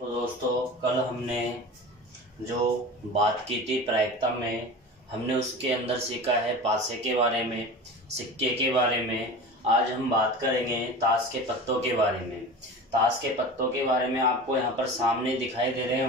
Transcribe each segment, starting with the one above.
तो दोस्तों, कल हमने जो बात की थी प्रायिकता में, हमने उसके अंदर सीखा है पासे के बारे में, सिक्के के बारे में। आज हम बात करेंगे ताश के पत्तों के बारे में। ताश के पत्तों के बारे में आपको यहाँ पर सामने दिखाई दे रहे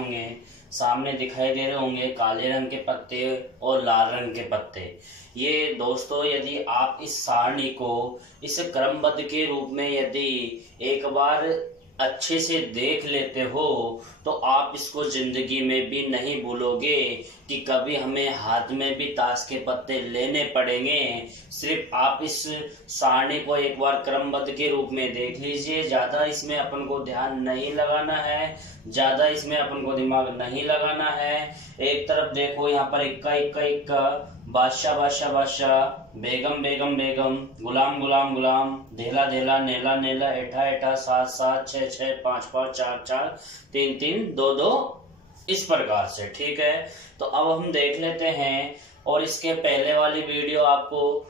होंगे काले रंग के पत्ते और लाल रंग के पत्ते। ये दोस्तों, यदि आप इस सारणी को इस क्रमबद्ध के रूप में यदि एक बार अच्छे से देख लेते हो तो आप इसको जिंदगी में भी नहीं भूलोगे कि कभी हमें हाथ में भी ताश के पत्ते लेने पड़ेंगे। सिर्फ आप इस सारणी को एक बार क्रमबद्ध के रूप में देख लीजिए। ज्यादा इसमें अपन को ध्यान नहीं लगाना है, ज्यादा इसमें अपन को दिमाग नहीं लगाना है। एक तरफ देखो, यहाँ पर इक्का इक्का इक्का, बादशाह बादशाह बादशाह, बेगम बेगम बेगम, गुलाम गुलाम गुलाम, धेला धेला, नेला नेला, एठा एठा, सात सात, छह छह, पांच पांच, चार चार, तीन तीन, दो दो, इस प्रकार से। ठीक है, तो अब हम देख लेते हैं। और इसके पहले वाली वीडियो आपको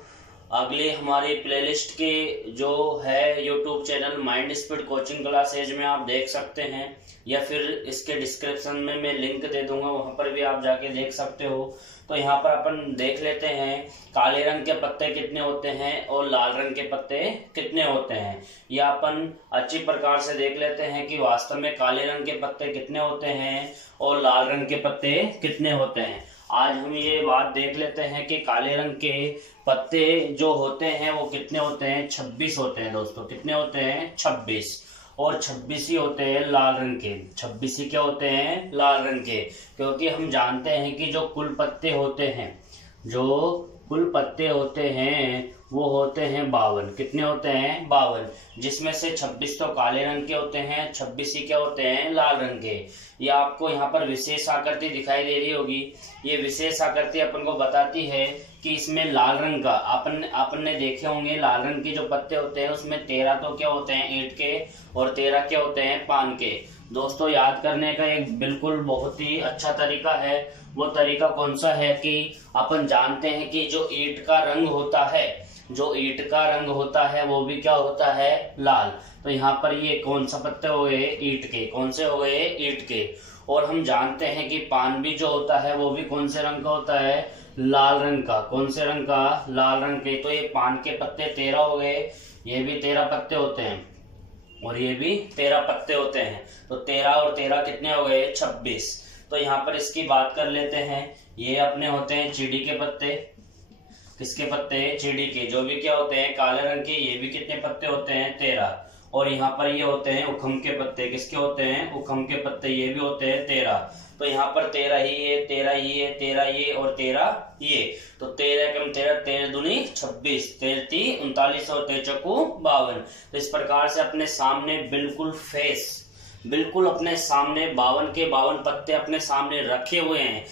अगले हमारी प्लेलिस्ट के जो है YouTube channel mind speed coaching classes में आप देख सकते हैं, या फिर इसके डिस्क्रिप्शन में मैं लिंक दे दूंगा, वहां पर भी आप जाके देख सकते हो। तो यहाँ पर अपन देख लेते हैं काले रंग के पत्ते कितने होते हैं और लाल रंग के पत्ते कितने होते हैं। यह अपन अच्छी प्रकार से देख लेते हैं कि वास्तव में काले रंग के पत्ते कितने होते हैं और लाल रंग के पत्ते कितने होते हैं। आज हम ये बात देख लेते हैं कि काले रंग के पत्ते जो होते हैं वो कितने होते हैं। 26 होते हैं दोस्तों। कितने होते हैं? 26। और 26 ही होते हैं लाल रंग के। 26 ही क्या होते हैं? लाल रंग के। क्योंकि हम जानते हैं कि जो कुल पत्ते होते हैं वो होते हैं 52। कितने होते हैं? 52। जिसमें से 26 तो काले रंग के होते हैं, 26 ही क्या होते हैं? लाल रंग के। ये आपको यहाँ पर विशेष आकृति दिखाई दे रही होगी। ये विशेष आकृति अपन को बताती है कि इसमें लाल रंग का अपन ने देखे होंगे, लाल रंग के जो पत्ते होते हैं उसमें 13 तो क्या होते हैं? ईंट के, और 13 क्या होते हैं? पान के। दोस्तों, याद करने का एक बिल्कुल बहुत ही अच्छा तरीका है। वो तरीका कौन सा है कि अपन जानते हैं कि जो ईंट का रंग होता है वो भी क्या होता है? लाल। तो यहाँ पर ये कौन सा पत्ते हो गए? ईंट के। कौन से हो गए? ईंट के। और हम जानते हैं कि पान भी जो होता है वो भी कौन से रंग का होता है? लाल रंग का। कौन से रंग का? लाल रंग के। तो ये पान के पत्ते 13 हो गए, ये भी 13 पत्ते होते हैं, और ये भी 13 पत्ते होते हैं। तो 13 और 13 कितने हो गए? 26। तो यहाँ पर इसकी बात कर लेते हैं। ये अपने होते हैं चीड़ी के पत्ते। किसके पत्ते? चीड़ी के। जो भी क्या होते हैं? काले रंग के। ये भी कितने पत्ते होते हैं? 13। और यहाँ पर ये होते हैं उखम के पत्ते। किसके होते हैं? उखम के पत्ते। ये भी होते हैं 13। तो यहाँ पर 13 ही ये, 13 ये, 13 ये और 13 ये। तो 13 कम 13, 13 दूनी 26, 13 तीन 39 और 13 चौकू 52। तो इस प्रकार से अपने सामने बिल्कुल अपने सामने 52 के 52 पत्ते अपने सामने रखे हुए हैं।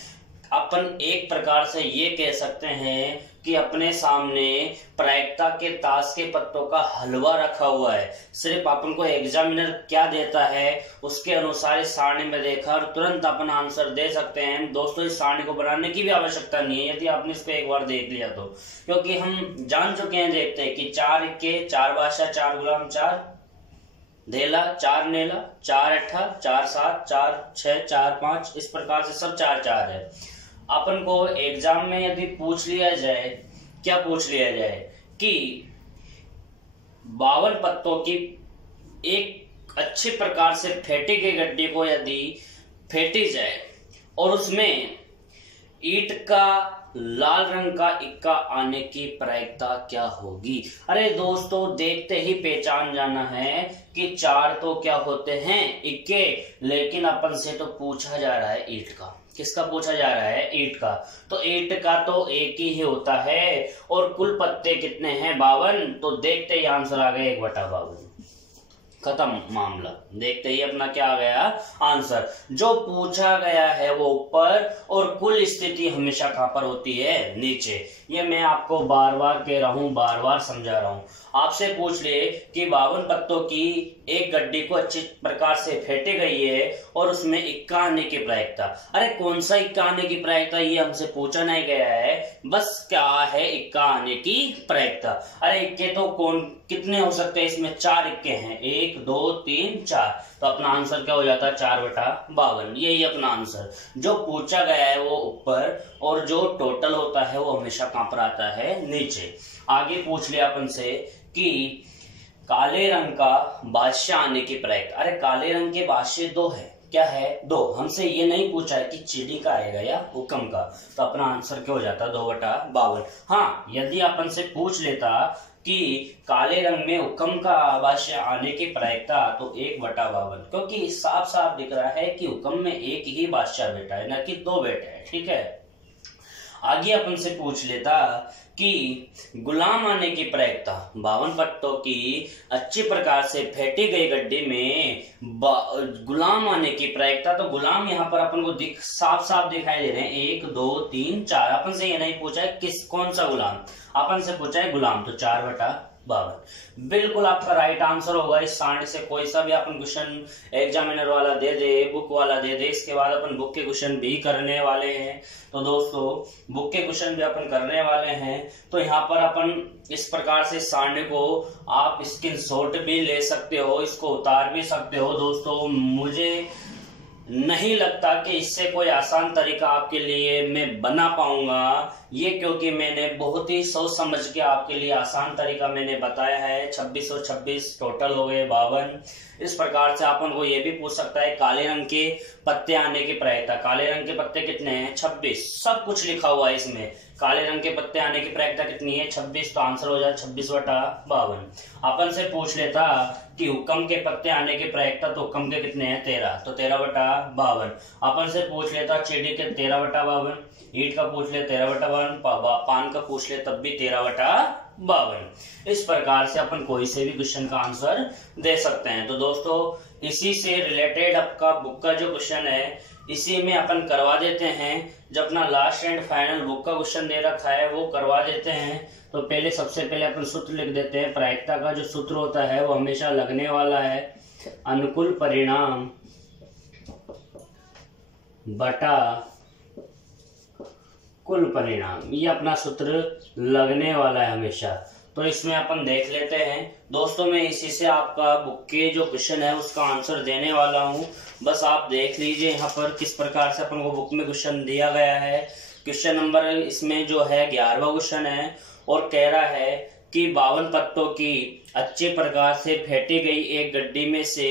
अपन एक प्रकार से ये कह सकते हैं कि अपने सामने प्रायिकता के ताश के पत्तों का हलवा रखा हुआ है। सिर्फ अपन को एग्जामिनर क्या देता है उसके अनुसार इस सारणी में देखा और तुरंत अपन आंसर दे सकते हैं। दोस्तों, इस सारणी को बनाने की भी आवश्यकता नहीं है यदि आपने इसको एक बार देख लिया तो, क्योंकि हम जान चुके हैं, देखते हैं कि 4 इक्के, 4 बादशाह, 4 गुलाम, 4 धेला, 4 नेला, 4 अट्ठा, 4 7, 4 6, 4 5, इस प्रकार से सब 4 4 है। अपन को एग्जाम में यदि पूछ लिया जाए, क्या पूछ लिया जाए कि 52 पत्तों की एक अच्छे प्रकार से फेंटी गई गड्डी को यदि फेंटी जाए और उसमें ईंट का लाल रंग का इक्का आने की प्रायिकता क्या होगी? अरे दोस्तों, देखते ही पहचान जाना है कि 4 तो क्या होते हैं? इक्के। लेकिन अपन से तो पूछा जा रहा है ईंट का। किसका पूछा जा रहा है? ईंट का। तो ईंट का तो एक ही होता है, और कुल पत्ते कितने हैं? 52। तो देखते ही आंसर आ गया 1/52। खत्म मामला। देखते ही अपना क्या आ गया? आंसर। जो पूछा गया है वो ऊपर, और कुल स्थिति हमेशा कहां पर होती है? नीचे। ये मैं आपको बार बार कह रहा हूं, बार बार समझा रहा हूं। आपसे पूछ ले कि 52 पत्तों की एक गड्डी को अच्छी प्रकार से फेंटी गई है और उसमें इक्का आने की प्रायिकता। अरे कौन सा इक्का आने की प्रायिकता, ये हमसे पूछा नहीं गया है, बस क्या है इक्का आने की प्रायिकता। अरे इक्के तो कौन कितने हो सकते हैं, इसमें 4 इक्के हैं, 1 2 3 4, तो अपना आंसर क्या हो जाता है 4/52। यही अपना आंसर, जो पूछा गया है वो ऊपर और जो टोटल होता है वो हमेशा कहां पर आता है, नीचे। आगे पूछ लिया अपन से कि काले रंग का बादशाह आने की प्रायिकता। अरे काले रंग के बादशाह 2 है, क्या है 2, हमसे ये नहीं पूछा है कि चिड़ी का आएगा या हुक्म का, तो अपना आंसर क्या हो जाता 2/52। हाँ, यदि अपन से पूछ लेता कि काले रंग में हुक्म का बादशाह आने की प्रायिकता, तो 1/52, क्योंकि साफ साफ दिख रहा है कि हुक्म में एक ही बादशाह बेटा है, न कि 2 बेटे हैं। ठीक है, आगे अपन से पूछ लेता कि गुलाम आने की प्रायिकता। 52 पत्तों की अच्छी प्रकार से फेंटी गई गड्डी में गुलाम आने की प्रायिकता, तो गुलाम यहाँ पर अपन को साफ साफ दिखाई दे रहे हैं, 1 2 3 4। अपन से ये नहीं पूछा है कौन सा गुलाम, अपन से पूछा है गुलाम, तो 4/52 बिल्कुल आपका राइट आंसर होगा। इस सारणी से कोई सा भी अपन क्वेश्चन एग्जामिनर वाला दे दे, बुक वाला दे दे, इसके बाद अपन बुक के क्वेश्चन भी करने वाले हैं। तो दोस्तों बुक के क्वेश्चन भी अपन करने वाले हैं, तो यहाँ पर अपन इस प्रकार से सारणी को आप स्क्रीनशॉट भी ले सकते हो, इसको उतार भी सकते हो। दोस्तों मुझे नहीं लगता कि इससे कोई आसान तरीका आपके लिए मैं बना पाऊंगा, ये क्योंकि मैंने बहुत ही सोच समझ के आपके लिए आसान तरीका मैंने बताया है। 2626 टोटल हो गए 52। इस प्रकार से अपन को ये भी पूछ सकता है काले रंग के पत्ते आने की प्रायिकता। काले रंग के पत्ते कितने हैं, 26, सब कुछ लिखा हुआ है इसमें। काले रंग के पत्ते आने की प्रायिकता कितनी है, 26, तो आंसर हो जाए 26/52। अपन से पूछ लेता कि हुक्म के पत्ते आने की प्रायिकता, तो हुक्म के कितने हैं 13, तो 13/52। अपन से पूछ लेता चिड़ी के 13/52, ईट का पूछ ले 13/52, पान का पूछ ले तब भी 13/52। इस प्रकार से अपन कोई से भी क्वेश्चन का आंसर दे सकते हैं। तो दोस्तों इसी से रिलेटेड आपका बुक का जो क्वेश्चन है, इसी में अपन करवा देते हैं। जब अपना लास्ट एंड फाइनल बुक का क्वेश्चन दे रखा है वो करवा देते हैं। तो पहले सबसे पहले अपन सूत्र लिख देते हैं। प्रायिकता का जो सूत्र होता है वो हमेशा लगने वाला है, अनुकूल परिणाम बटा कुल परिणाम, ये अपना सूत्र लगने वाला है हमेशा। तो इसमें अपन देख लेते हैं। दोस्तों मैं इसी से आपका बुक के जो क्वेश्चन है उसका आंसर देने वाला हूं, बस आप देख लीजिए यहाँ पर किस प्रकार से अपन को बुक में क्वेश्चन दिया गया है। क्वेश्चन नंबर इसमें जो है 11वां क्वेश्चन है और कह रहा है कि 52 पत्तों की अच्छी प्रकार से फेंटी गई एक गड्डी में से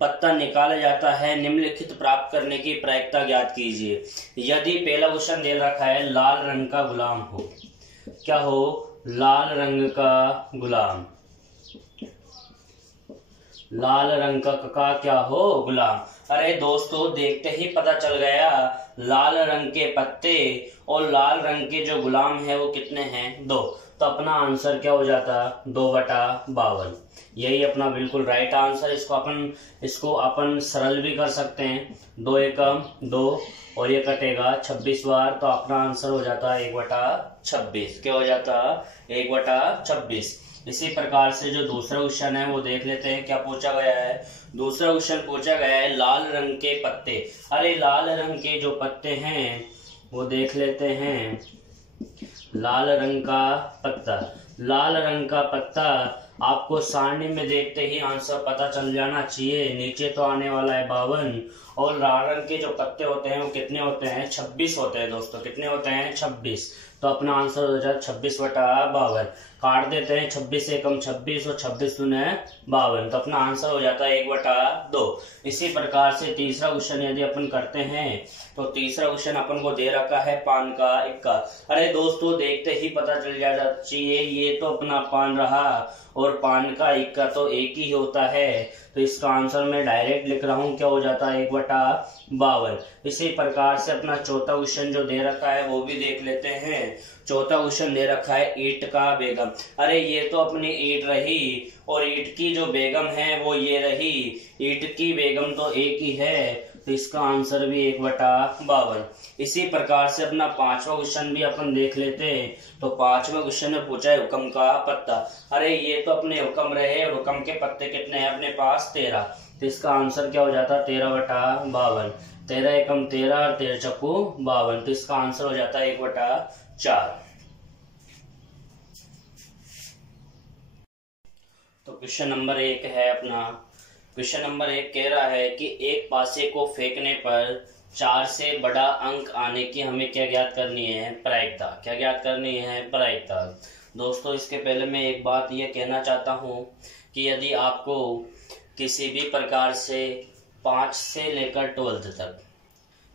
पत्ता निकाला जाता है, निम्नलिखित प्राप्त करने की प्रायिकता ज्ञात कीजिए। यदि पहला क्वेश्चन दे रखा है लाल रंग का गुलाम हो, क्या हो, लाल रंग का गुलाम, लाल रंग का क्या हो, गुलाम। अरे दोस्तों देखते ही पता चल गया, लाल रंग के पत्ते और लाल रंग के जो गुलाम है वो कितने हैं, 2, तो अपना आंसर क्या हो जाता 2/52। यही अपना बिल्कुल राइट आंसर। इसको अपन सरल भी कर सकते हैं, 2 एकम 2 और ये कटेगा 26 बार, तो अपना आंसर हो जाता 1/26। क्या हो जाता 1/26। इसी प्रकार से जो दूसरा क्वेश्चन है वो देख लेते हैं क्या पूछा गया है। दूसरा क्वेश्चन पूछा गया है लाल रंग के पत्ते। अरे लाल रंग के जो पत्ते हैं वो देख लेते हैं। लाल रंग का पत्ता, लाल रंग का पत्ता आपको सारणी में देखते ही आंसर पता चल जाना चाहिए। नीचे तो आने वाला है 52 और लाल रंग के जो पत्ते होते हैं वो कितने होते हैं, 26 होते हैं। दोस्तों कितने होते हैं, 26, तो अपना आंसर हो जाए 26/52। काट देते हैं, 26 एकम 26 और 26 दूने 52, तो अपना आंसर हो जाता है 1/2। इसी प्रकार से तीसरा क्वेश्चन यदि अपन करते हैं तो तीसरा क्वेश्चन अपन को दे रखा है पान का इक्का। अरे दोस्तों देखते ही पता चल जाना चाहिए, ये तो अपना पान रहा और पान का इक्का तो एक ही होता है, तो इसका आंसर मैं डायरेक्ट लिख रहा हूँ, क्या हो जाता है 1/52। इसी प्रकार से अपना चौथा क्वेश्चन जो दे रखा है वो भी देख लेते हैं। चौथा क्वेश्चन दे रखा है ईंट का बेगम। अरे ये तो अपनी ईंट रही और ईंट की जो बेगम है वो ये रही। ईंट की बेगम तो एक ही है, तो इसका आंसर भी 1/52। इसी प्रकार से अपना 5वां क्वेश्चन भी अपन देख लेते हैं। तो 5वां क्वेश्चन में पूछा है हुक्म का पत्ता। अरे ये तो अपने हुक्म रहे, और हुक्म के पत्ते कितने हैं अपने पास? 13। तो इसका आंसर क्या हो जाता है? 13/52। 13 एकम 13 और 13 चक्कू 52। तो इसका आंसर हो जाता है 1/4। तो क्वेश्चन नंबर 1 है अपना। क्वेश्चन नंबर 1 कह रहा है कि एक पासे को फेंकने पर 4 से बड़ा अंक आने की हमें क्या ज्ञात करनी है? प्रायिकता। क्या ज्ञात करनी है? प्रायिकता। दोस्तों इसके पहले मैं एक बात ये कहना चाहता हूँ कि यदि आपको किसी भी प्रकार से 5 से लेकर 12th तक,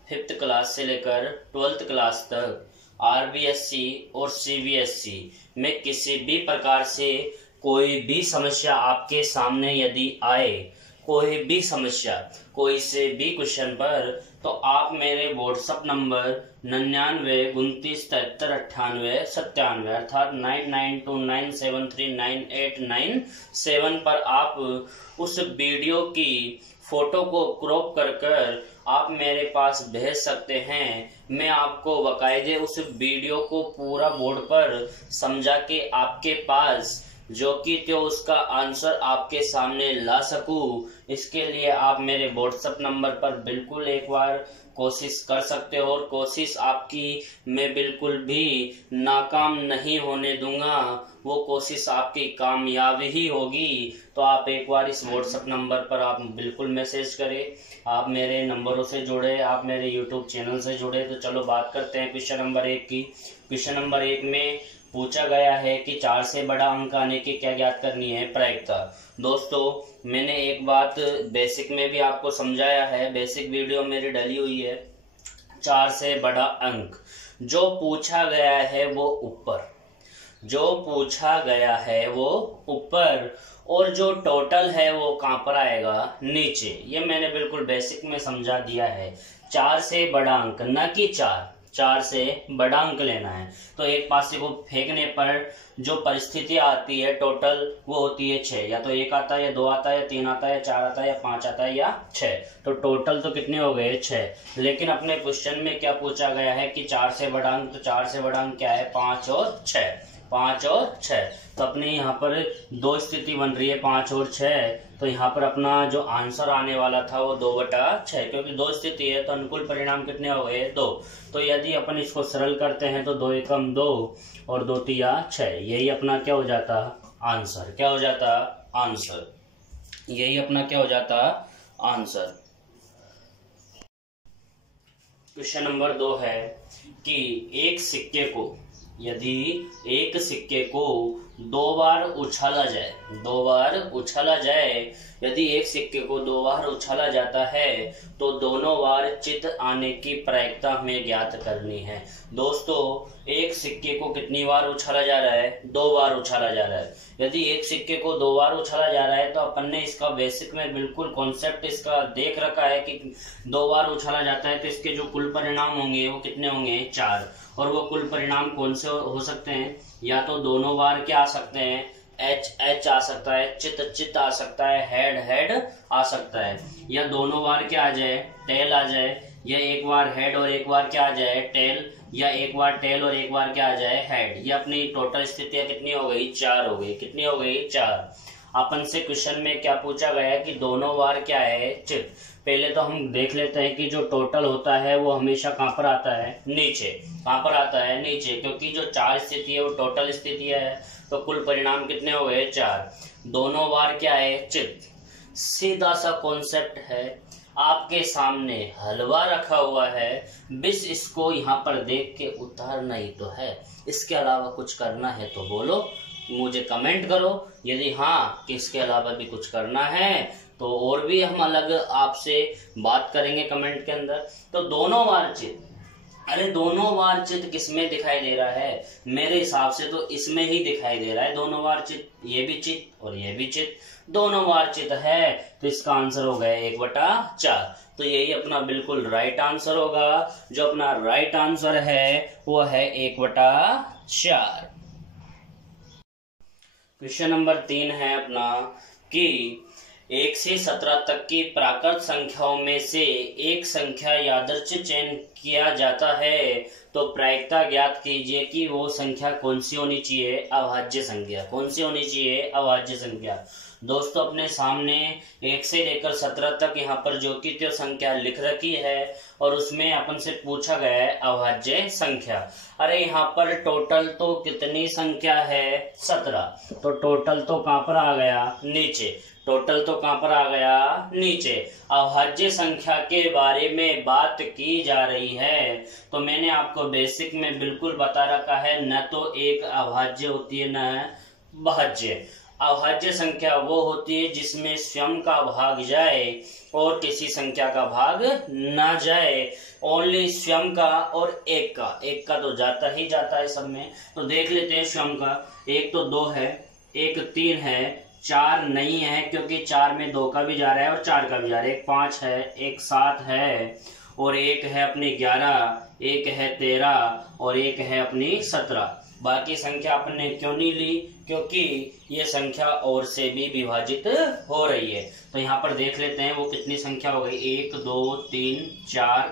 5th क्लास से लेकर 12th क्लास तक RBSC और CBSC में किसी भी प्रकार से कोई भी समस्या आपके सामने यदि आए, कोई भी समस्या कोई से भी क्वेश्चन पर, तो आप मेरे व्हाट्सएप नंबर 99 29 73 98 97 अर्थात 9929739897 पर आप उस वीडियो की फोटो को क्रॉप कर आप मेरे पास भेज सकते हैं। मैं आपको बाकायदे उस वीडियो को पूरा बोर्ड पर समझा के आपके पास जो कि तो उसका आंसर आपके सामने ला सकूं, इसके लिए आप मेरे व्हाट्सएप नंबर पर बिल्कुल एक बार कोशिश कर सकते हो। और कोशिश आपकी मैं बिल्कुल भी नाकाम नहीं होने दूंगा, वो कोशिश आपकी कामयाब ही होगी। तो आप एक बार इस व्हाट्सएप नंबर पर आप बिल्कुल मैसेज करें, आप मेरे नंबरों से जुड़े, आप मेरे यूट्यूब चैनल से जुड़े। तो चलो बात करते हैं क्वेश्चन नंबर 1 की। क्वेश्चन नंबर 1 में पूछा गया है कि 4 से बड़ा अंक आने की क्या ज्ञात करनी है? प्रायिकता। दोस्तों मैंने एक बात बेसिक में भी आपको समझाया है, बेसिक वीडियो मेरी डली हुई है। 4 से बड़ा अंक जो पूछा गया है वो ऊपर, जो पूछा गया है वो ऊपर, और जो टोटल है वो कहाँ पर आएगा? नीचे। ये मैंने बिल्कुल बेसिक में समझा दिया है। 4 से बड़ा अंक, न कि 4 से बड़ा अंक लेना है। तो एक पासे को फेंकने पर जो परिस्थिति आती है टोटल वो होती है 6। या तो 1 आता है, या 2 आता है, या 3 आता है, या 4 आता है, या 5 आता है, या 6। तो टोटल तो कितने हो गए? 6। लेकिन अपने क्वेश्चन में क्या पूछा गया है कि 4 से बड़ा अंक। तो 4 से बड़ा अंक क्या है? 5 और 6। 5 और 6। तो अपने यहाँ पर दो स्थिति बन रही है, 5 और 6। तो यहाँ पर अपना जो आंसर आने वाला था वो 2/6, क्योंकि दो स्थिति है तो अनुकूल परिणाम कितने हो गए? 2। तो यदि अपन इसको सरल करते हैं तो 2 एकम 2 और 2 तिया 6। यही अपना क्या हो जाता? आंसर। क्या हो जाता? आंसर। यही अपना क्या हो जाता? आंसर। क्वेश्चन नंबर 2 है कि एक सिक्के को, यदि एक सिक्के को 2 बार उछाला जाए, 2 बार उछाला जाए, यदि एक सिक्के को 2 बार उछाला जाता है तो दोनों बार चित आने की प्रायिकता हमें ज्ञात करनी है। दोस्तों एक सिक्के को कितनी बार उछाला जा रहा है? 2 बार उछाला जा रहा है। यदि एक सिक्के को 2 बार उछाला जा रहा है तो अपन ने इसका बेसिक में बिल्कुल कॉन्सेप्ट इसका देख रखा है कि 2 बार उछाला जाता है तो इसके जो कुल परिणाम होंगे वो कितने होंगे? 4। और वो कुल परिणाम कौन से हो सकते हैं? या तो दोनों बार क्या आ सकते हैं? एच आ सकता है, चित आ सकता है, हेड आ सकता है, या दोनों बार क्या आ जाए? टेल आ जाए, या एक बार हेड और एक बार क्या आ जाए? टेल, या एक बार टेल और एक बार क्या आ जाए? हेड। ये अपनी टोटल स्थितियां कितनी हो गई? 4 हो गई। कितनी हो गई? 4। अपन से क्वेश्चन में क्या पूछा गया कि दोनों बार क्या है? चित। पहले तो हम देख लेते हैं कि जो टोटल होता है वो हमेशा कहाँ पर आता है? नीचे। कहाँ पर आता है? नीचे, क्योंकि जो 4 स्थिति है वो टोटल स्थिति है। तो कुल परिणाम कितने हो गए? 4। दोनों बार क्या है? चित। सीधा सा कॉन्सेप्ट है, आपके सामने हलवा रखा हुआ है, बस इसको यहाँ पर देख के उतारना ही तो है। इसके अलावा कुछ करना है तो बोलो, मुझे कमेंट करो। यदि हाँ कि इसके अलावा भी कुछ करना है तो और भी हम अलग आपसे बात करेंगे कमेंट के अंदर। तो दोनों बार चित, अरे दोनों बार चित किसमें दिखाई दे रहा है? मेरे हिसाब से तो इसमें ही दिखाई दे रहा है दोनों बार चित। ये भी चित और ये भी चित, दोनों बार चित है। तो इसका आंसर हो गया 1/4। तो यही अपना बिल्कुल राइट आंसर होगा। जो अपना राइट आंसर है वो है 1/4। क्वेश्चन नंबर 3 है अपना कि 1 से 17 तक की प्राकृत संख्याओं में से एक संख्या यादृच्छिक चयन किया जाता है तो प्रायिकता ज्ञात कीजिए कि वो संख्या कौन सी होनी चाहिए, अभाज्य संख्या। कौन सी होनी चाहिए, अभाज्य संख्या। दोस्तों अपने सामने 1 से लेकर 17 तक यहाँ पर जो की त्यो संख्या लिख रखी है और उसमें अपन से पूछा गया है अभाज्य संख्या। अरे यहाँ पर टोटल तो कितनी संख्या है, 17। तो टोटल तो कहाँ पर आ गया, नीचे। टोटल तो कहाँ पर आ गया, नीचे। अभाज्य संख्या के बारे में बात की जा रही है तो मैंने आपको बेसिक में बिल्कुल बता रखा है, न तो एक अभाज्य होती है न भाज्य। अभाज्य संख्या वो होती है जिसमें स्वयं का भाग जाए और किसी संख्या का भाग ना जाए, ओनली स्वयं का और एक का तो जाता ही जाता है सब में। तो देख लेते हैं स्वयं का। एक तो 2 है, एक 3 है, 4 नहीं है क्योंकि 4 में 2 का भी जा रहा है और 4 का भी जा रहा है। एक 5 है, एक 7 है और एक है अपनी 11, एक है 13 और एक है अपनी 17। बाकी संख्या आपने क्यों नहीं ली, क्योंकि ये संख्या और से भी विभाजित हो रही है। तो यहाँ पर देख लेते हैं वो कितनी संख्या हो गई, 1 2 3 4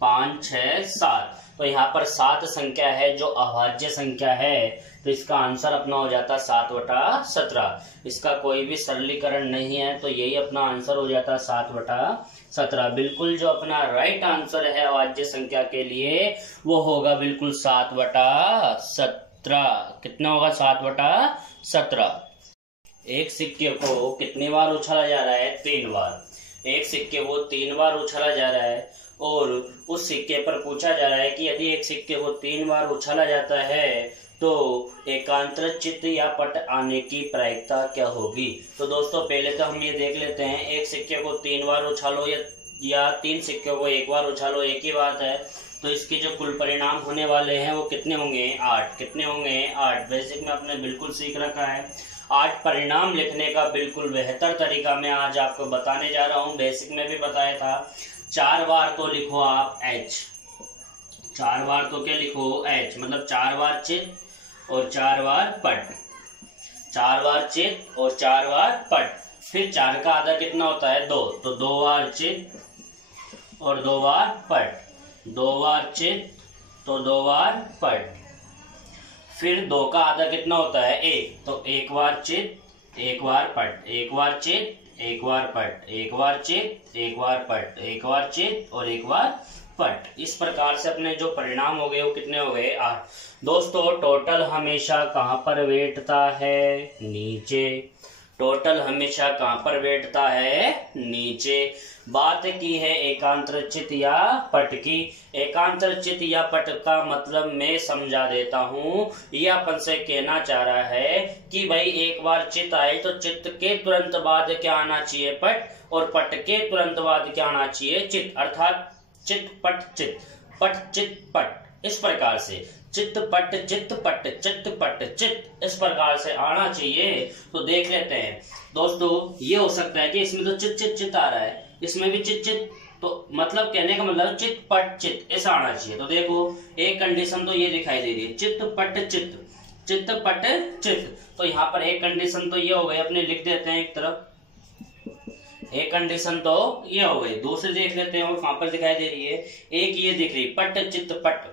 5 6 7। तो यहाँ पर 7 संख्या है जो अभाज्य संख्या है, तो इसका आंसर अपना हो जाता 7/17। इसका कोई भी सरलीकरण नहीं है, तो यही अपना आंसर हो जाता 7/17। बिल्कुल जो अपना राइट आंसर है अभाज्य संख्या के लिए वो होगा बिल्कुल 7/17। कितना होगा, 7/17। एक सिक्के को कितनी बार उछाला जा रहा है, 3 बार। एक सिक्के को 3 बार उछाला जा रहा है और उस सिक्के पर पूछा जा रहा है कि यदि एक सिक्के को 3 बार उछाला जाता है तो एकांतर चित्त या पट आने की प्रायिकता क्या होगी। तो दोस्तों पहले तो हम ये देख लेते हैं, एक सिक्के को 3 बार उछालो या 3 सिक्कों को 1 बार उछालो, एक ही बात है। तो इसके जो कुल परिणाम होने वाले हैं वो कितने होंगे, 8। कितने होंगे, 8। बेसिक में आपने बिल्कुल सीख रखा है। 8 परिणाम लिखने का बिल्कुल बेहतर तरीका मैं आज आपको बताने जा रहा हूँ। बेसिक में भी बताया था। 4 बार तो लिखो आप H। 4 बार तो क्या लिखो, H, मतलब 4 बार चित्त और 4 बार पट। 4 बार चित्त और 4 बार पट। फिर 4 का आधा कितना होता है, 2। तो 2 बार चित्त और 2 बार पट। 2 बार चित्त तो 2 बार पट। फिर 2 का आधा कितना होता है, 1। तो 1 बार चित्त 1 बार पट, 1 बार चित्त 1 बार पट, 1 बार चित्त 1 बार पट, 1 बार चित्त और 1 बार पट। इस प्रकार से अपने जो परिणाम हो गए वो कितने हो गए, 8। दोस्तों टोटल हमेशा कहाँ पर बैठता है, नीचे। टोटल हमेशा कहाँ पर बैठता है, नीचे। बात की है एकांतर चित्त या पट की। एकांतर चित्त या पट का मतलब मैं समझा देता हूँ। ये अपन से कहना चाह रहा है कि भाई एक बार चित्त आए तो चित्त के तुरंत बाद क्या आना चाहिए, पट, और पट के तुरंत बाद क्या आना चाहिए, चित्त। अर्थात चित्त पट चित्त, पट चित्त पट। इस प्रकार से चित्त पट चित्त पट, चित्त पट चित्त, इस प्रकार से आना चाहिए। तो देख लेते हैं दोस्तों, ये हो सकता है कि इसमें तो चित्त चित्त चित्त आ रहा है, इसमें भी चित्त चित्त, तो मतलब कहने का मतलब चित्त पट चित्त ऐसा आना चाहिए। तो देखो एक कंडीशन तो ये दिखाई दे रही है, चित्त पट चित्त, चित्त पट चित्त। तो यहाँ पर एक कंडीशन तो ये हो गई, अपने लिख देते हैं एक तरफ। एक कंडीशन तो ये हो गई। दूसरी देख लेते हैं और कहां पर दिखाई दे रही है, एक ये दिख रही, पट चित्त पट,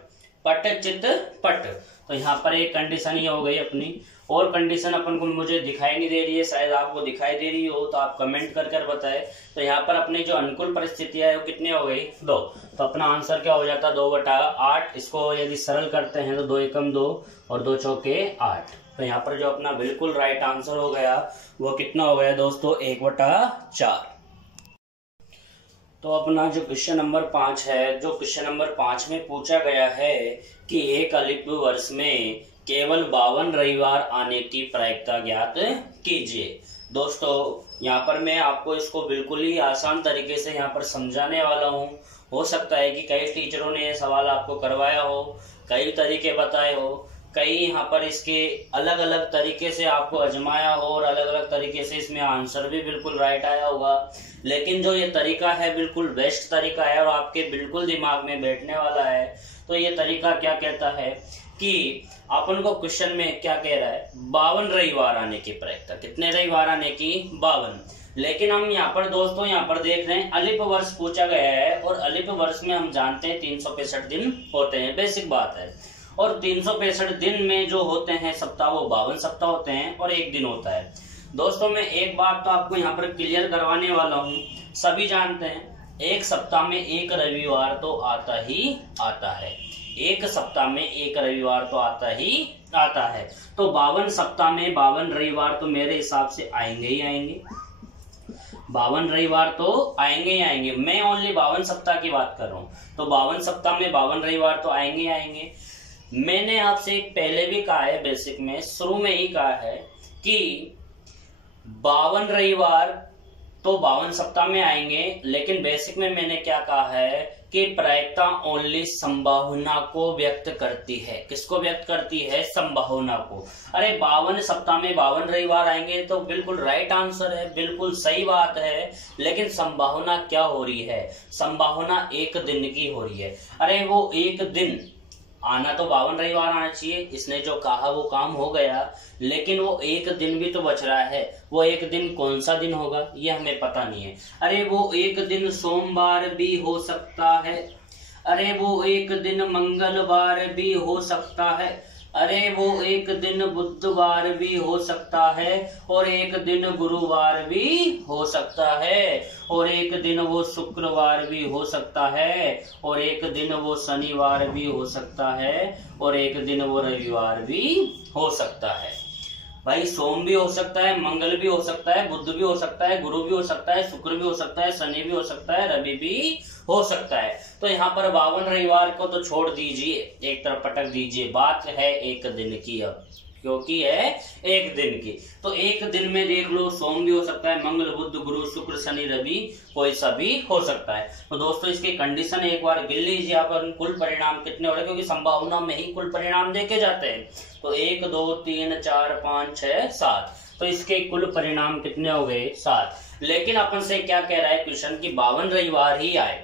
पट चित्त पट। तो यहाँ पर एक कंडीशन ये हो गई अपनी, और कंडीशन अपन को मुझे दिखाई नहीं दे रही है, शायद आपको दिखाई दे रही हो तो आप कमेंट कर कर बताएं। तो यहाँ पर अपनी जो अनुकूल परिस्थितियां है वो कितनी हो गई, 2। तो अपना आंसर क्या हो जाता, 2/8। इसको यदि सरल करते हैं तो 2 एकम 2 और 2 चौके 8। तो यहाँ पर जो अपना बिल्कुल राइट आंसर हो गया वो कितना हो गया दोस्तों, 1/4। तो अपना जो क्वेश्चन नंबर 5 है, जो क्वेश्चन नंबर 5 में पूछा गया है कि एक अलिप वर्ष में केवल 52 रविवार आने की प्रायिकता ज्ञात कीजिए। दोस्तों यहाँ पर मैं आपको इसको बिल्कुल ही आसान तरीके से यहाँ पर समझाने वाला हूँ। हो सकता है कि कई टीचरों ने ये सवाल आपको करवाया हो, कई तरीके बताए हो, कई यहाँ पर इसके अलग अलग तरीके से आपको आजमाया हो और अलग अलग तरीके से इसमें आंसर भी बिल्कुल राइट आया होगा। लेकिन जो ये तरीका है बिल्कुल बेस्ट तरीका है और आपके बिल्कुल दिमाग में बैठने वाला है। तो ये तरीका क्या कहता है कि अपन को क्वेश्चन में क्या कह रहा है, 52 रविवार आने की प्रायिकता। कितने रविवार आने की, 52। लेकिन हम यहाँ पर दोस्तों यहाँ पर देख रहे हैं अलिप वर्ष पूछा गया है, और अलिप वर्ष में हम जानते हैं 365 दिन होते हैं, बेसिक बात है। और 365 दिन में जो होते हैं सप्ताह वो 52 सप्ताह होते हैं, और एक दिन होता है। दोस्तों मैं एक बात तो आपको यहाँ पर क्लियर करवाने वाला हूँ, सभी जानते हैं एक सप्ताह में एक रविवार तो आता ही आता है, एक सप्ताह में एक रविवार तो आता ही आता है। तो 52 सप्ताह में 52 रविवार तो मेरे हिसाब से आएंगे ही आएंगे, 52 रविवार तो आएंगे ही आएंगे। मैं ओनली 52 सप्ताह की बात कर रहा हूँ, तो 52 सप्ताह में 52 रविवार तो आएंगे ही आएंगे। मैंने आपसे पहले भी कहा है, बेसिक में शुरू में ही कहा है कि 52 रविवार तो 52 सप्ताह में आएंगे, लेकिन बेसिक में मैंने क्या कहा है कि प्रायिकता ओनली संभावना को व्यक्त करती है। किसको व्यक्त करती है? संभावना को। अरे 52 सप्ताह में 52 रविवार आएंगे तो बिल्कुल राइट आंसर है, बिल्कुल सही बात है, लेकिन संभावना क्या हो रही है? संभावना एक दिन की हो रही है। अरे वो एक दिन आना तो 52 रविवार आना चाहिए, इसने जो कहा वो काम हो गया, लेकिन वो एक दिन भी तो बच रहा है। वो एक दिन कौन सा दिन होगा ये हमें पता नहीं है। अरे वो एक दिन सोमवार भी हो सकता है, अरे वो एक दिन मंगलवार भी हो सकता है, अरे वो एक दिन बुधवार भी हो सकता है, और एक दिन गुरुवार भी हो सकता है, और एक दिन वो शुक्रवार भी हो सकता है, और एक दिन वो शनिवार भी हो सकता है, और एक दिन वो रविवार भी हो सकता है। भाई सोम भी हो सकता है, मंगल भी हो सकता है, बुध भी हो सकता है, गुरु भी हो सकता है, शुक्र भी हो सकता है, शनि भी हो सकता है, रवि भी हो सकता है। तो यहाँ पर 52 रविवार को तो छोड़ दीजिए, एक तरफ पटक दीजिए, बात है एक दिन की। अब क्योंकि है एक दिन की, तो एक दिन में देख लो सोम भी हो सकता है, मंगल बुध गुरु शुक्र शनि रवि कोई सा भी हो सकता है। तो दोस्तों इसके कंडीशन एक बार गिन लीजिए आप, कुल परिणाम कितने हो रहे, क्योंकि संभावना में ही कुल परिणाम देखे जाते हैं। तो 1 2 3 4 5 6 7, तो इसके कुल परिणाम कितने हो गए? 7। लेकिन अपन से क्या कह रहा है क्वेश्चन की 52 रविवार ही आए,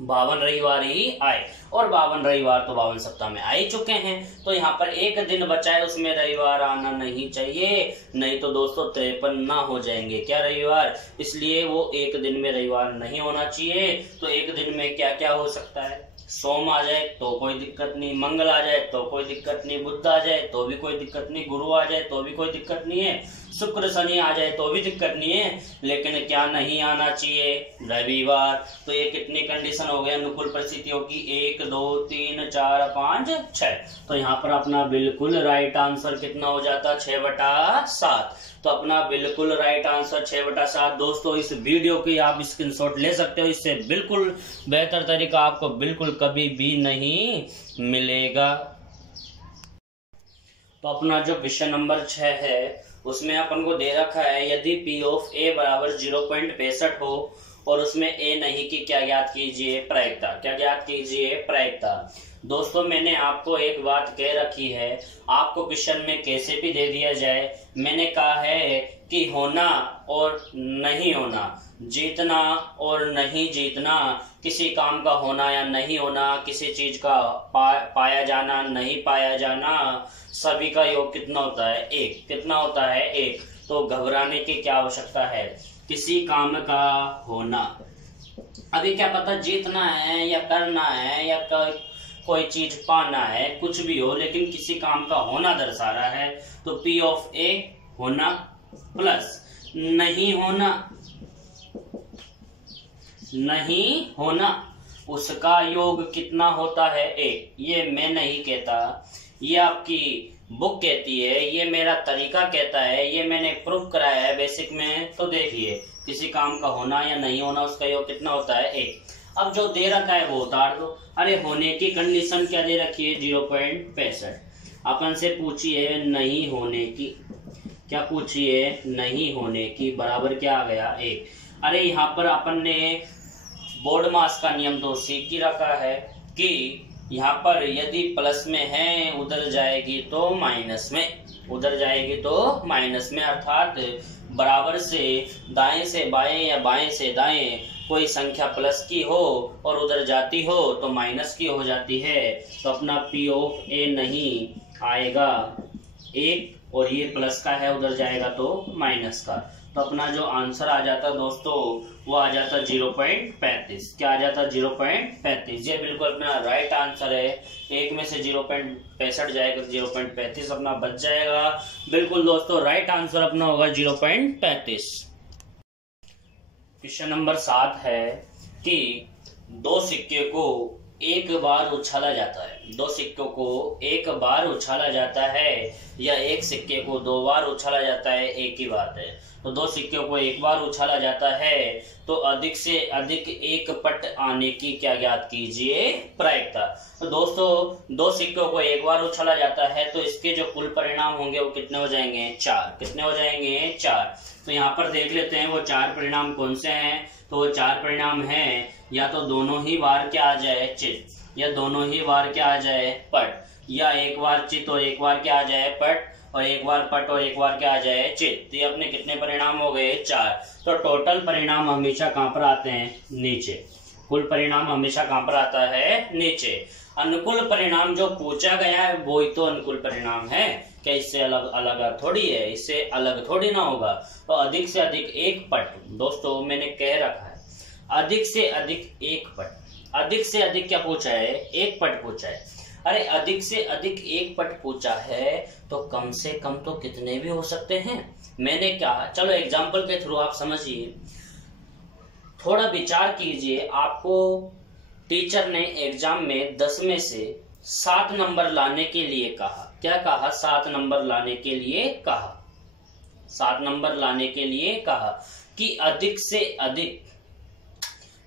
52 रविवार ही आए, और 52 रविवार तो 52 सप्ताह में आ ही चुके हैं। तो यहाँ पर एक दिन बचा है, उसमें रविवार आना नहीं चाहिए, नहीं तो दोस्तों 53 ना हो जाएंगे क्या रविवार, इसलिए वो एक दिन में रविवार नहीं होना चाहिए। तो एक दिन में क्या क्या हो सकता है? सोम आ जाए तो कोई दिक्कत नहीं, मंगल आ जाए तो कोई दिक्कत नहीं, बुध आ जाए तो भी कोई दिक्कत नहीं, गुरु आ जाए तो भी कोई दिक्कत नहीं है, शुक्र शनि आ जाए तो भी दिक्कत नहीं है, लेकिन क्या नहीं आना चाहिए? रविवार। तो ये कितनी कंडीशन हो गए अनुकूल परिस्थितियों की? 1 2 3 4 5 6। तो यहाँ पर अपना बिल्कुल राइट आंसर कितना हो जाता? 6/7। तो अपना बिल्कुल राइट आंसर 6/7। दोस्तों इस वीडियो की आप स्क्रीनशॉट ले सकते हो, इससे बिल्कुल बेहतर तरीका आपको बिल्कुल कभी भी नहीं मिलेगा। तो अपना जो विषय नंबर 6 है उसमें अपन को दे रखा है, यदि P ऑफ A बराबर 0.65 हो और उसमें A नहीं की क्या ज्ञात कीजिए? प्रायिकता। क्या ज्ञात कीजिए? प्रायिकता। दोस्तों मैंने आपको एक बात कह रखी है, आपको क्वेश्चन में कैसे भी दे दिया जाए, मैंने कहा है कि होना और नहीं होना, जीतना और नहीं जीतना, किसी काम का होना या नहीं होना, किसी चीज का पाया जाना नहीं पाया जाना, सभी का योग कितना होता है? 1। कितना होता है? 1। तो घबराने की क्या आवश्यकता है? किसी काम का होना, अभी क्या पता जीतना है या करना है या कोई चीज पाना है, कुछ भी हो, लेकिन किसी काम का होना दर्शा रहा है। तो P ऑफ A होना प्लस नहीं होना, नहीं होना, उसका योग कितना होता है? 1। ये मैं नहीं कहता, ये आपकी बुक कहती है, ये मेरा तरीका कहता है, ये मैंने प्रूफ कराया है बेसिक में। तो देखिए किसी काम का होना या नहीं होना उसका योग कितना होता है? 1। अब जो दे रखा है वो उतार दो। अरे होने की कंडीशन क्या दे रखी है? 0.65। अपन से पूछिए नहीं होने की, क्या पूछिए? नहीं होने की बराबर क्या आ गया? 1। अरे यहाँ पर अपन ने बोर्ड मास का नियम तो सीख ही रखा है कि यहाँ पर यदि प्लस में है उधर जाएगी तो माइनस में, उधर जाएगी तो माइनस में, अर्थात बराबर से दाएं से बाएं या बाएं से दाएं कोई संख्या प्लस की हो और उधर जाती हो तो माइनस की हो जाती है। तो अपना P ऑफ A नहीं आएगा 1, और ये प्लस का है उधर जाएगा तो माइनस का। तो अपना जो आंसर आ जाता दोस्तों वो आ जाता 0.35। क्या आ जाता 0.35। ये बिल्कुल अपना राइट आंसर है। एक में से 0.65 जाएगा तो 0.35 अपना बच जाएगा। बिल्कुल दोस्तों राइट आंसर अपना होगा 0.35। क्वेश्चन नंबर 7 है कि दो सिक्के को एक बार उछाला जाता है। दो सिक्कों को एक बार उछाला जाता है या एक सिक्के को दो बार उछाला जाता है, एक ही बात है। तो दो सिक्कों को एक बार उछाला जाता है तो अधिक से अधिक एक पट आने की क्या ज्ञात कीजिए प्रायिकता। तो दोस्तों दो सिक्कों को एक बार उछाला जाता है तो इसके जो कुल परिणाम होंगे वो कितने हो जाएंगे 4। कितने हो जाएंगे 4। तो यहाँ पर देख लेते हैं वो 4 परिणाम कौन से हैं। तो वो 4 परिणाम हैं या तो दोनों ही बार क्या आ जाए चित, या दोनों ही बार क्या आ जाए पट, या एक बार चित और एक बार क्या आ जाए पट, और एक बार पट और एक बार क्या आ जाए चित। तो ये अपने कितने परिणाम हो गए 4। तो टोटल परिणाम हमेशा कहां पर आते हैं नीचे। कुल परिणाम हमेशा कहां पर आता है नीचे। अनुकूल परिणाम जो पूछा गया है वो ही तो अनुकूल परिणाम है। क्या इससे अलग अलग थोड़ी है, इससे अलग थोड़ी ना होगा। तो अधिक से अधिक एक पट दोस्तों मैंने कह रखा है, अधिक से अधिक एक पट। अधिक से अधिक क्या पूछा है एक पट पूछा है। अरे अधिक से अधिक एक पट पूछा है तो कम से कम तो कितने भी हो सकते हैं। मैंने कहा चलो एग्जांपल के थ्रू आप समझिए, थोड़ा विचार कीजिए। आपको टीचर ने एग्जाम में 10 में से 7 नंबर लाने के लिए कहा। क्या कहा 7 नंबर लाने के लिए कहा। 7 नंबर लाने के लिए कहा कि अधिक से अधिक।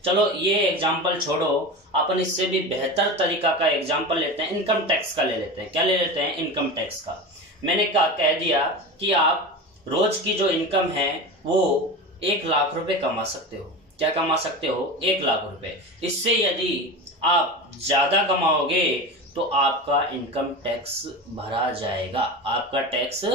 चलो ये एग्जाम्पल छोड़ो, अपन इससे भी बेहतर तरीका का एग्जाम्पल लेते हैं, इनकम टैक्स का ले लेते हैं। क्या ले लेते हैं इनकम टैक्स का। मैंने कह दिया कि आप रोज की जो इनकम है वो 1 लाख रुपए कमा सकते हो। क्या कमा सकते हो 1 लाख रुपए। इससे यदि आप ज्यादा कमाओगे तो आपका इनकम टैक्स भरा जाएगा, आपका टैक्स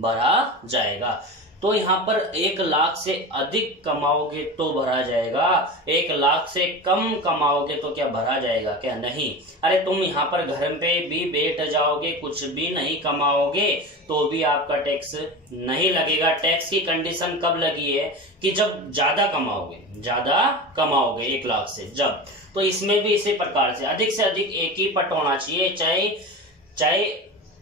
भरा जाएगा। तो यहाँ पर 1 लाख से अधिक कमाओगे तो भरा जाएगा, 1 लाख से कम कमाओगे तो क्या भरा जाएगा क्या नहीं। अरे तुम यहाँ पर घर पे भी बैठ जाओगे, कुछ भी नहीं कमाओगे तो भी आपका टैक्स नहीं लगेगा। टैक्स की कंडीशन कब लगी है कि जब ज्यादा कमाओगे 1 लाख से जब। तो इसमें भी इसी प्रकार से अधिक एक ही पट होना चाहिए, चाहे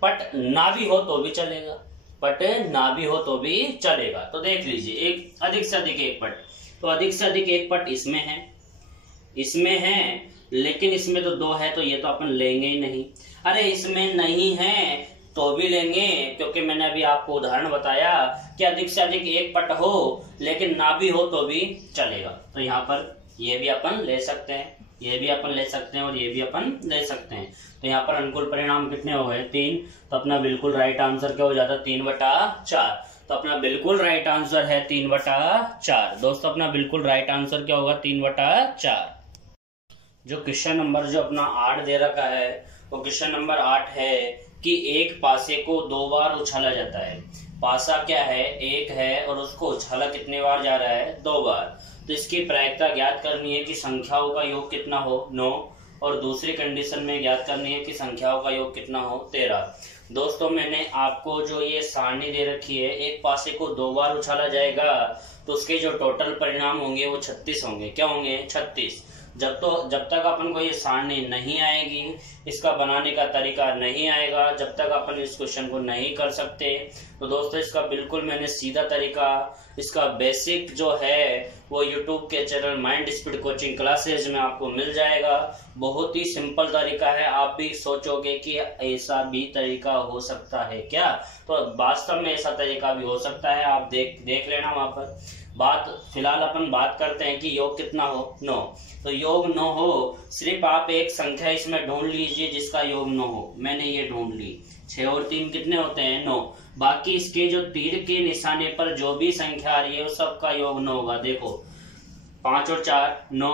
पट ना भी हो तो भी चलेगा, पट ना भी हो तो भी चलेगा। तो देख लीजिए एक अधिक से अधिक एक पट, तो अधिक से अधिक एक पट इसमें है लेकिन इसमें तो 2 है तो ये तो अपन लेंगे ही नहीं। अरे इसमें नहीं है तो भी लेंगे, क्योंकि मैंने अभी आपको उदाहरण बताया कि अधिक से अधिक एक पट हो लेकिन ना भी हो तो भी चलेगा। तो यहाँ पर ये भी अपन ले सकते हैं, ये भी अपन ले सकते हैं और ये भी अपन ले सकते हैं। तो यहाँ पर अनुकूल परिणाम कितने हो गए 3। तो अपना बिल्कुल राइट आंसर क्या हो जाता 3/4। तो अपना बिल्कुल राइट आंसर है 3/4। दोस्तों अपना बिल्कुल राइट आंसर क्या होगा 3/4। जो क्वेश्चन नंबर जो अपना 8 दे रखा है वो क्वेश्चन नंबर 8 है कि एक पासे को 2 बार उछाला जाता है। पासा क्या है 1 है और उसको उछाला कितने बार जा रहा है 2 बार। तो इसकी प्रायिकता ज्ञात करनी है कि संख्याओं का योग कितना हो 9, और दूसरी कंडीशन में ज्ञात करनी है कि संख्याओं का योग कितना हो 13। दोस्तों मैंने आपको जो ये सारणी दे रखी है, एक पासे को 2 बार उछाला जाएगा तो उसके जो टोटल परिणाम होंगे वो 36 होंगे। क्या होंगे 36। जब तक अपन को ये सारणी नहीं आएगी, इसका बनाने का तरीका नहीं आएगा, जब तक अपन इस क्वेश्चन को नहीं कर सकते। तो दोस्तों इसका बिल्कुल मैंने सीधा तरीका, इसका बेसिक जो है वो YouTube के channel mind speed coaching classes में आपको मिल जाएगा। बहुत ही सिंपल तरीका है। आप भी सोचोगे कि ऐसा भी तरीका हो सकता है क्या, तो वास्तव में ऐसा तरीका भी हो सकता है। आप देख लेना वहां पर। फिलहाल अपन बात करते हैं कि योग कितना हो 9। तो योग 9 हो, सिर्फ आप एक संख्या इसमें ढूंढ लीजिए जिसका योग 9 हो। मैंने ये ढूंढ ली। 6 और 3 कितने होते हैं 9। बाकी इसके जो तीर के निशाने पर जो भी संख्या आ रही है उस सबका योग 9 होगा। देखो 5 और 4 9,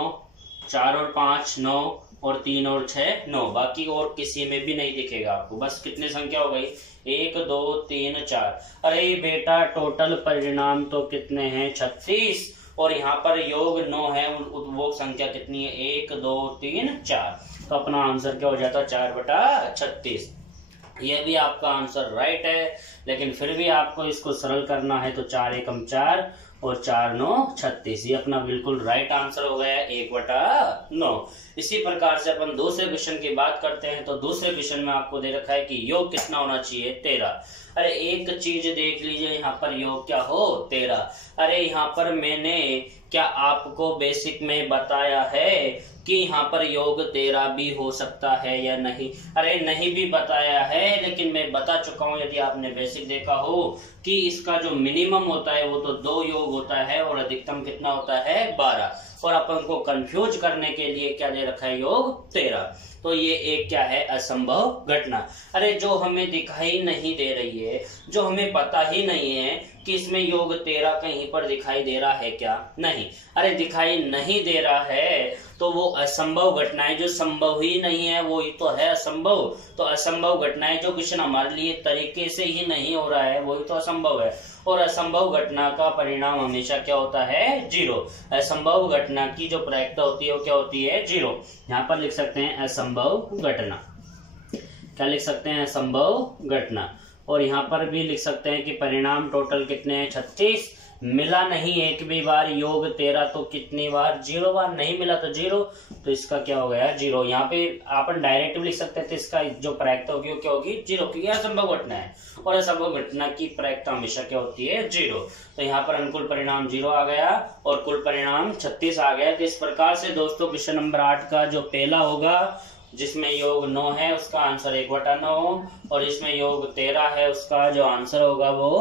4 और 5 9, और 3 और 6 9। बाकी और किसी में भी नहीं दिखेगा आपको। बस कितनी संख्या हो गई 1 2 3 4। अरे बेटा टोटल परिणाम तो कितने हैं 36, और यहाँ पर योग 9 है, वो संख्या कितनी है 1 2 3 4। तो अपना आंसर क्या हो जाता 4/36। यह भी आपका आंसर राइट है, लेकिन फिर भी आपको इसको सरल करना है तो 4 एकम 4 और 4 9 36, ये अपना बिल्कुल राइट आंसर हो गया 1/9। इसी प्रकार से अपन दूसरे क्वेश्चन की बात करते हैं। तो दूसरे क्वेश्चन में आपको दे रखा है कि योग कितना होना चाहिए 13। अरे एक चीज देख लीजिए, यहाँ पर योग क्या हो 13। अरे यहाँ पर मैंने क्या आपको बेसिक में बताया है कि यहाँ पर योग 13 भी हो सकता है या नहीं? अरे नहीं भी बताया है, लेकिन मैं बता चुका हूँ, यदि आपने बेसिक देखा हो, कि इसका जो मिनिमम होता है वो तो 2 योग होता है और अधिकतम कितना होता है 12, और अपन को कंफ्यूज करने के लिए क्या दे रखा है योग 13। तो ये एक क्या है असंभव घटना। अरे जो हमें दिखाई नहीं दे रही है, जो हमें पता ही नहीं है कि इसमें योग 13 कहीं पर दिखाई दे रहा है क्या? नहीं। अरे दिखाई नहीं दे रहा है तो वो असंभव घटनाएं, जो संभव ही नहीं है वो ही तो है असंभव। तो असंभव घटनाएं जो क्वेश्चन हमारे लिए तरीके से ही नहीं हो रहा है वही तो असंभव है, और असंभव घटना का परिणाम हमेशा क्या होता है 0। असंभव घटना की जो प्रायिकता होती है वो क्या होती है 0। यहाँ पर लिख सकते हैं असंभव घटना, क्या लिख सकते हैं असंभव घटना। और यहाँ पर भी लिख सकते हैं कि परिणाम टोटल कितने हैं 36, मिला नहीं एक भी बार योग 13 तो कितनी बार 0 बार, नहीं मिला तो 0, तो इसका क्या हो गया 0। यहाँ पे अपन डायरेक्ट लिख सकते हैं तो इसका जो प्रायिकता होगी वो क्या होगी 0, क्योंकि असंभव घटना है और असंभव घटना की प्रायिकता हमेशा क्या होती है 0। तो यहाँ पर अनुकूल परिणाम 0 आ गया और कुल परिणाम 36 आ गया। तो इस प्रकार से दोस्तों क्वेश्चन नंबर 8 का जो पहला होगा जिसमें योग 9 है उसका आंसर 1/9, और इसमें योग 13 है उसका जो आंसर होगा वो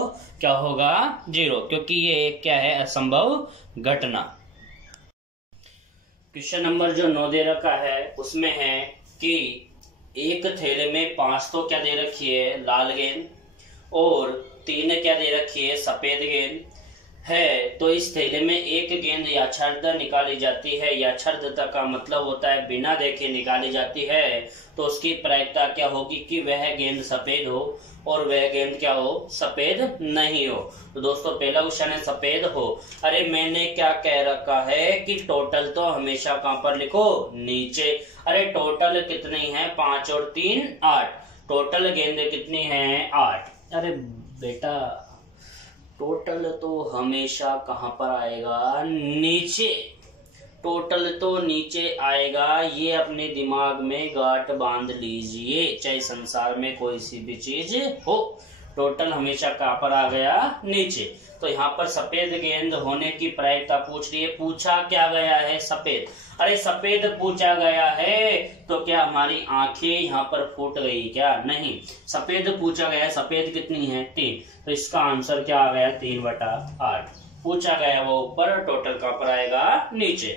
क्या होगा 0, क्योंकि ये एक क्या है असंभव घटना। क्वेश्चन नंबर जो 9 दे रखा है उसमें है कि एक थैले में 5 तो क्या दे रखी है लाल गेंद और 3 क्या दे रखी है सफेद गेंद है। तो इस थैले में एक गेंद यथार्थ निकाली जाती है, यथार्थता का मतलब होता है बिना देखे निकाली जाती है, तो उसकी प्रायिकता क्या होगी कि वह गेंद सफेद हो और वह गेंद क्या हो सफेद नहीं हो। तो दोस्तों पहला क्वेश्चन है सफेद हो। अरे मैंने क्या कह रखा है कि टोटल तो हमेशा कहां पर लिखो नीचे। अरे टोटल कितनी है 5 और 3 8, टोटल गेंद कितनी है 8। अरे बेटा टोटल तो हमेशा कहां पर आएगा नीचे, टोटल तो नीचे आएगा। ये अपने दिमाग में गांठ बांध लीजिए, चाहे संसार में कोई सी भी चीज हो, टोटल हमेशा कहां पर आ गया नीचे। तो यहाँ पर सफेद गेंद होने की प्रायिकता पूछ रही है, पूछा क्या गया है सफेद। अरे सफेद पूछा गया है तो क्या हमारी आंखें यहाँ पर फूट गई क्या? नहीं, सफेद पूछा गया है। सफेद कितनी है 3, तो इसका आंसर क्या आ गया 3/8। पूछा गया वो ऊपर, टोटल कहां पर आएगा नीचे।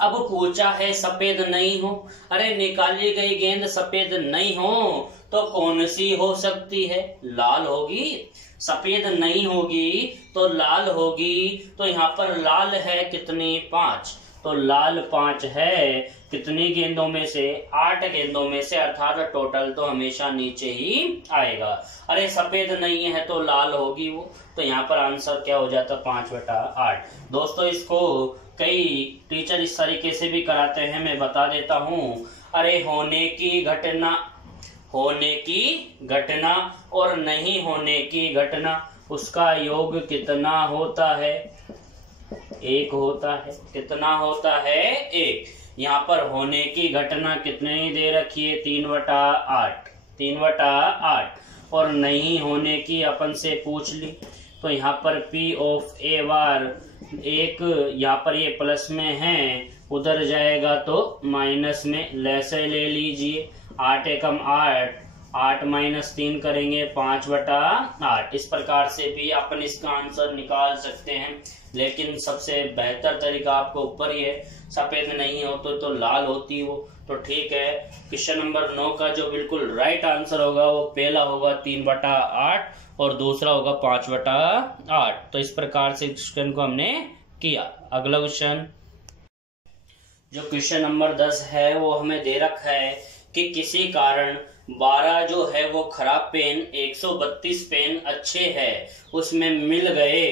अब पूछा है सफेद नहीं हो। अरे निकाली गई गेंद सफेद नहीं हो तो कौन सी हो सकती है? लाल होगी। सफेद नहीं होगी तो लाल होगी। तो यहाँ पर लाल है कितनी 5, तो लाल 5 है कितनी गेंदों में से 8 गेंदों में से, अर्थात टोटल तो हमेशा नीचे ही आएगा। अरे सफेद नहीं है तो लाल होगी वो, तो यहाँ पर आंसर क्या हो जाता 5/8। दोस्तों इसको कई टीचर इस तरीके से भी कराते हैं, मैं बता देता हूँ। अरे होने की घटना और नहीं होने की घटना, उसका योग कितना होता है 1 होता है। कितना होता है 1। यहाँ पर होने की घटना कितनी दे रखी है 3/8, और नहीं होने की अपन से पूछ ली। तो यहाँ पर P ऑफ A बार 1, यहाँ पर ये प्लस में है, उधर जाएगा तो माइनस में, लेसे ले लीजिए। 8 एकम 8, 8 - 3 करेंगे 5/8। इस प्रकार से भी अपन इसका आंसर निकाल सकते हैं, लेकिन सबसे बेहतर तरीका आपको ऊपर ही है। सफेद नहीं होती तो लाल होती वो, तो ठीक है। क्वेश्चन नंबर 9 का जो बिल्कुल राइट आंसर होगा वो पहला होगा 3/8 और दूसरा होगा 5/8। तो इस प्रकार से क्वेश्चन को हमने किया। अगला क्वेश्चन जो क्वेश्चन नंबर 10 है वो हमें दे रखा है कि किसी कारण 12 जो है वो खराब पेन, 132 पेन अच्छे है उसमें मिल गए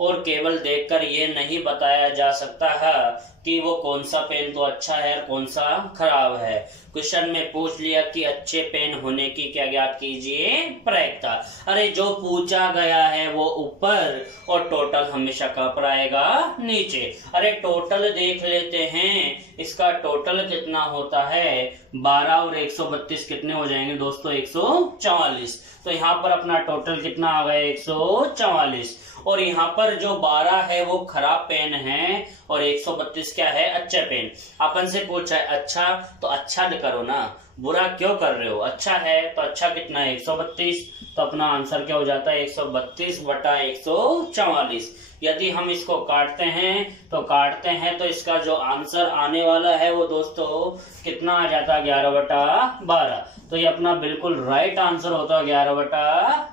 और केवल देखकर ये नहीं बताया जा सकता है कि वो कौन सा पेन तो अच्छा है और कौन सा खराब है। क्वेश्चन में पूछ लिया कि अच्छे पेन होने की क्या ज्ञात कीजिए प्रायिकता। अरे जो पूछा गया है वो ऊपर और टोटल हमेशा कहाँ पर आएगा, नीचे। अरे टोटल देख लेते हैं, इसका टोटल कितना होता है 12 और 132 कितने हो जाएंगे दोस्तों 144। तो यहाँ पर अपना टोटल कितना आ गया 144। और यहाँ पर जो 12 है वो खराब पेन है और 132 क्या है अच्छे पेन। अपन से पूछा है अच्छा, तो अच्छा करो ना, बुरा क्यों कर रहे हो। अच्छा है तो अच्छा कितना है 132, तो अपना आंसर क्या हो जाता है 132 बटा 144। यदि हम इसको काटते हैं तो इसका जो आंसर आने वाला है वो दोस्तों कितना आ जाता है 11 बटा 12। तो ये अपना बिल्कुल राइट आंसर होता है 11 बटा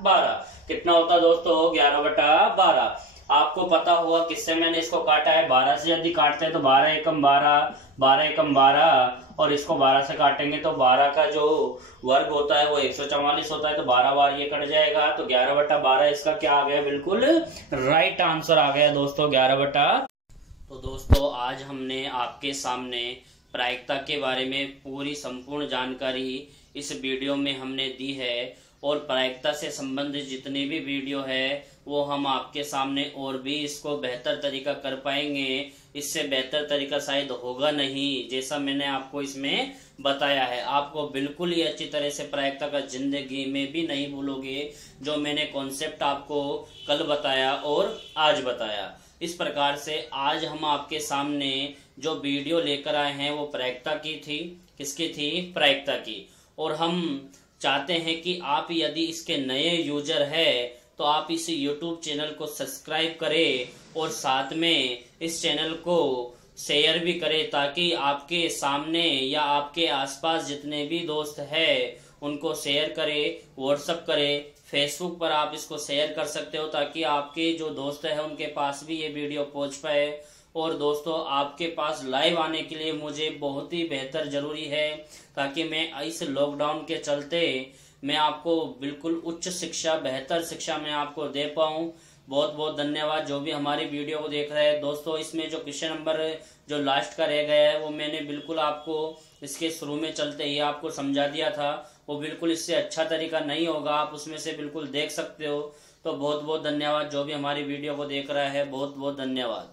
12। कितना होता है दोस्तों 11 बटा 12। आपको पता होगा किससे मैंने इसको काटा है, 12 से यदि काटते हैं तो 12 एकम 12, 12 एकम 12, और इसको 12 से काटेंगे तो 12 का जो वर्ग होता है वो 144 होता है, तो 12 बार ये कट जाएगा, तो 11 बटा 12 इसका क्या आ गया, बिल्कुल राइट आंसर आ गया दोस्तों 11 बटा। तो दोस्तों आज हमने आपके सामने प्रायिकता के बारे में पूरी संपूर्ण जानकारी इस वीडियो में हमने दी है, और प्रायिकता से संबंधित जितने भी वीडियो है वो हम आपके सामने और भी इसको बेहतर तरीका कर पाएंगे। इससे बेहतर तरीका शायद होगा नहीं, जैसा मैंने आपको इसमें बताया है। आपको बिल्कुल ही अच्छी तरह से प्रायिकता का जिंदगी में भी नहीं भूलोगे, जो मैंने कॉन्सेप्ट आपको कल बताया और आज बताया। इस प्रकार से आज हम आपके सामने जो वीडियो लेकर आए हैं वो प्रायिकता की थी। किसकी थी, प्रायिकता की। और हम चाहते हैं कि आप यदि इसके नए यूजर है तो आप इस YouTube चैनल को सब्सक्राइब करें और साथ में इस चैनल को शेयर भी करें, ताकि आपके सामने या आपके आसपास जितने भी दोस्त हैं उनको शेयर करें, व्हाट्सएप करें, फेसबुक पर आप इसको शेयर कर सकते हो, ताकि आपके जो दोस्त हैं उनके पास भी ये वीडियो पहुंच पाए। और दोस्तों आपके पास लाइव आने के लिए मुझे बहुत ही बेहतर जरूरी है, ताकि मैं इस लॉकडाउन के चलते मैं आपको बिल्कुल उच्च शिक्षा, बेहतर शिक्षा मैं आपको दे पाऊं। बहुत बहुत धन्यवाद जो भी हमारी वीडियो को देख रहे हैं दोस्तों। इसमें जो क्वेश्चन नंबर जो लास्ट का रह गया है वो मैंने बिल्कुल आपको इसके शुरू में चलते ही आपको समझा दिया था, वो बिल्कुल इससे अच्छा तरीका नहीं होगा, आप उसमें से बिल्कुल देख सकते हो। तो बहुत बहुत धन्यवाद जो भी हमारी वीडियो को देख रहा है, बहुत बहुत धन्यवाद।